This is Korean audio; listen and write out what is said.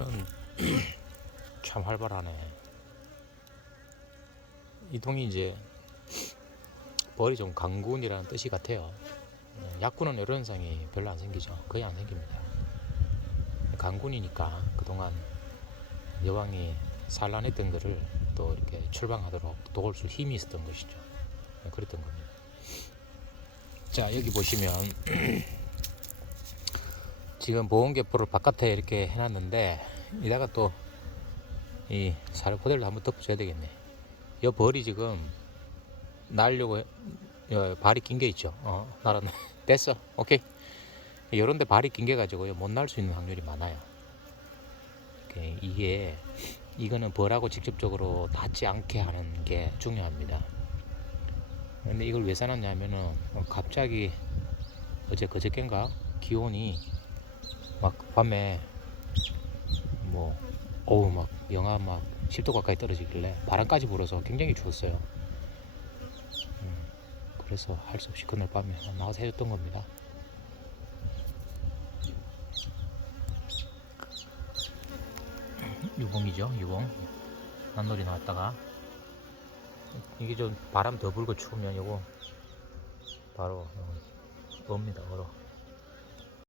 얘는 참 활발하네. 이 통이 이제 벌이 좀 강군이라는 뜻이 같아요. 어, 약군은 이런 현상이 별로 안 생기죠. 거의 안 생깁니다. 강군이니까 그동안 여왕이 산란했던 것을 또 이렇게 출방하도록 도울 힘이 있었던 것이죠. 네, 그랬던 겁니다. 자 여기 보시면 지금 보온개포를 바깥에 이렇게 해놨는데 이다가 또이 사료포대를 한번 덮어줘야 되겠네. 이 벌이 지금 날려고 발이 긴 게 있죠. 어, 날았네. 됐어. 오케이. 요런데 발이 긴 게 가지고요 못날 수 있는 확률이 많아요. 이게 이거는 벌하고 직접적으로 닿지 않게 하는 게 중요합니다. 근데 이걸 왜 사놨냐면은 어, 갑자기 어제 그저께인가 기온이 막 밤에 뭐 어우 막 영하 막 10도 가까이 떨어지길래 바람까지 불어서 굉장히 추웠어요. 음, 그래서 할 수 없이 그날 밤에 나와서 해줬던 겁니다. 유봉이죠 유봉 난놀이 나왔다가 이게 좀 바람 더 불고 추우면 요거 바로 어, 옵니다 얼어